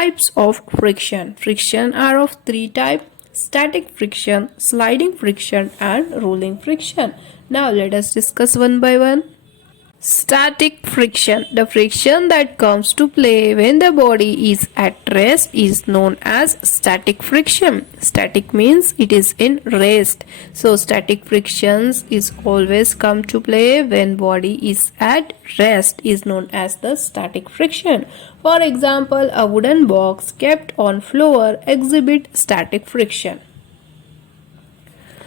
Types of friction. Friction are of three types: static friction, sliding friction, and rolling friction. Now let us discuss one by one. Static friction. The friction that comes to play when the body is at rest is known as static friction. Static means it is in rest. So static frictions is always come to play when body is at rest is known as the static friction. For example, a wooden box kept on floor exhibit static friction.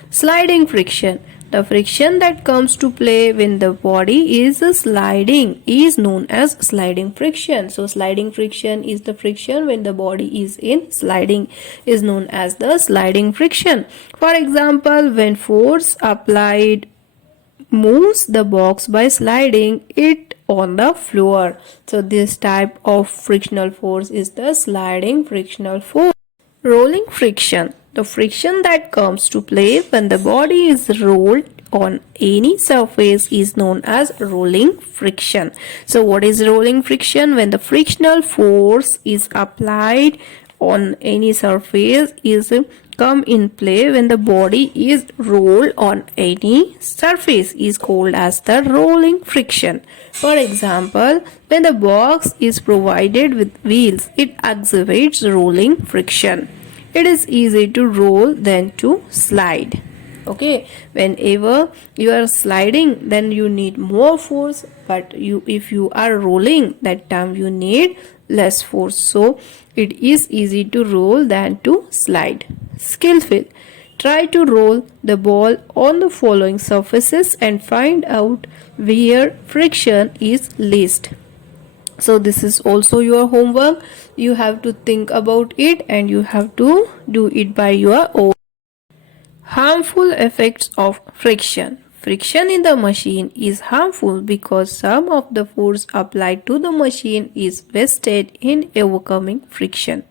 Sliding friction. The friction that comes to play when the body is sliding is known as sliding friction. So sliding friction is the friction when the body is in sliding is known as the sliding friction. For example, when force applied moves the box by sliding it on the floor. So this type of frictional force is the sliding frictional force. Rolling friction. The friction that comes to play when the body is rolled on any surface is known as rolling friction. So what is rolling friction? When the frictional force is applied on any surface is come in play when the body is rolled on any surface is called as the rolling friction. For example, when the box is provided with wheels, it exhibits rolling friction. It is easy to roll than to slide. Okay, whenever you are sliding, then you need more force, but if you are rolling, that time you need less force. So it is easy to roll than to slide. Skillful. Try to roll the ball on the following surfaces and find out where friction is least. So this is also your homework. You have to think about it and you have to do it by your own. Harmful effects of friction. Friction in the machine is harmful because some of the force applied to the machine is wasted in overcoming friction.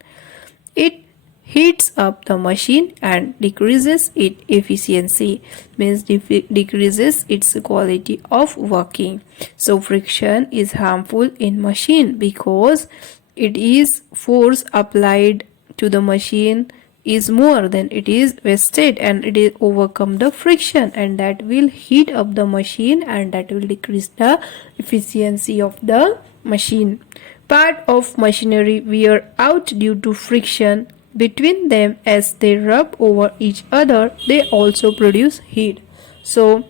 It heats up the machine and decreases its efficiency, means decreases its quality of working. So friction is harmful in machine because it is force applied to the machine is more than it is wasted and it is overcome the friction, and that will heat up the machine and that will decrease the efficiency of the machine. Part of machinery wear out due to friction between them as they rub over each other. They also produce heat. So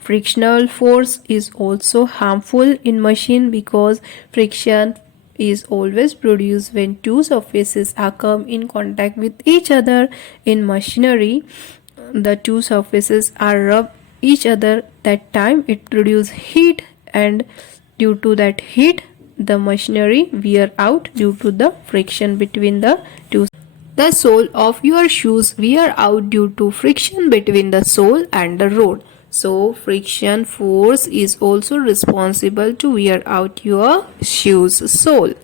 frictional force is also harmful in machine because friction is always produced when two surfaces are come in contact with each other. In machinery, the two surfaces are rub each other, that time it produces heat, and due to that heat the machinery wear out due to the friction between the two. The sole of your shoes wear out due to friction between the sole and the road. So friction force is also responsible to wear out your shoes sole.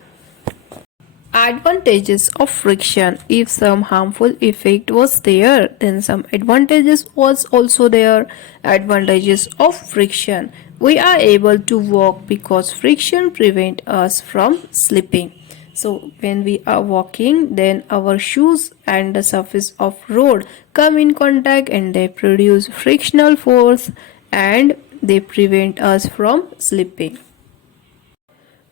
Advantages of friction. If some harmful effect was there, then some advantages was also there. Advantages of friction. We are able to walk because friction prevent us from slipping. So when we are walking, then our shoes and the surface of road come in contact and they produce frictional force and they prevent us from slipping.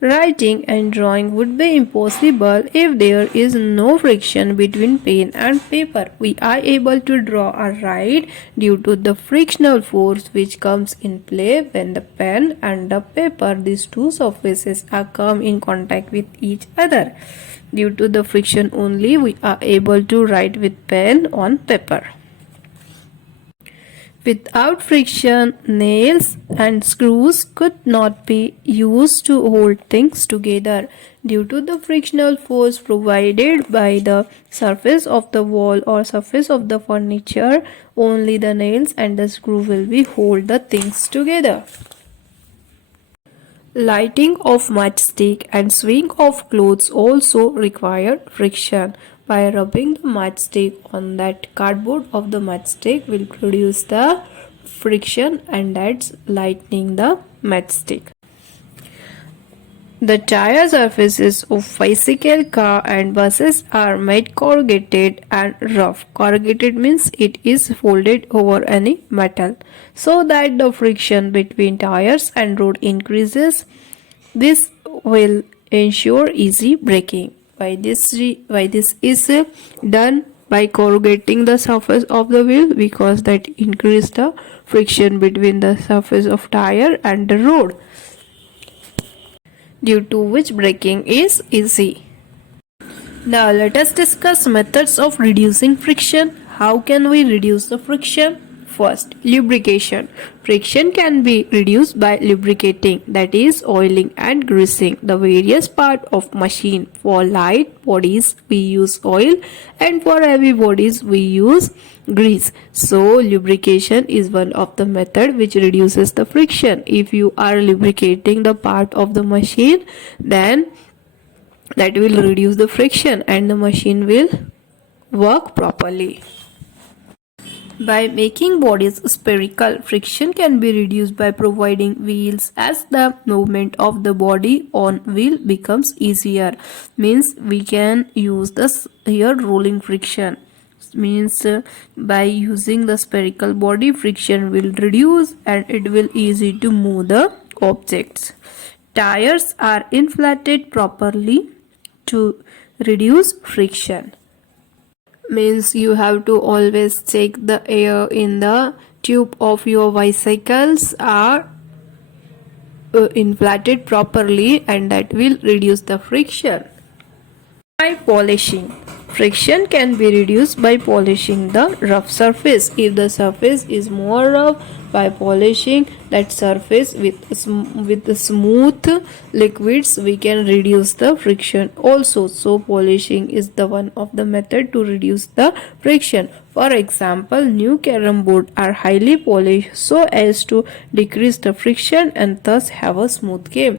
Writing and drawing would be impossible if there is no friction between pen and paper. We are able to draw or write due to the frictional force which comes in play when the pen and the paper, these two surfaces, are come in contact with each other. Due to the friction only we are able to write with pen on paper. Without friction, nails and screws could not be used to hold things together. Due to the frictional force provided by the surface of the wall or surface of the furniture, only the nails and the screw will be hold the things together. Lighting of matchstick and swing of clothes also require friction. By rubbing the matchstick on that cardboard of the matchstick will produce the friction and that's lightening the matchstick. The tire surfaces of bicycle, car and buses are made corrugated and rough. Corrugated means it is folded over any metal so that the friction between tires and road increases. This will ensure easy braking. Why this is done by corrugating the surface of the wheel, because that increase the friction between the surface of tire and the road, due to which braking is easy. Now let us discuss methods of reducing friction. How can we reduce the friction? First, lubrication. Friction can be reduced by lubricating, that is oiling and greasing the various parts of machine. For light bodies we use oil and for heavy bodies we use grease. So lubrication is one of the method which reduces the friction. If you are lubricating the part of the machine, then that will reduce the friction and the machine will work properly. By making bodies spherical, friction can be reduced by providing wheels as the movement of the body on wheel becomes easier. Means we can use this here rolling friction. Means by using the spherical body, friction will reduce and it will easy to move the objects. Tires are inflated properly to reduce friction. Means you have to always check the air in the tube of your bicycles are inflated properly, and that will reduce the friction. By polishing, friction can be reduced by polishing the rough surface. If the surface is more rough, by polishing that surface with the smooth liquids, we can reduce the friction also. So polishing is the one of the method to reduce the friction. For example, new carom board are highly polished so as to decrease the friction and thus have a smooth game.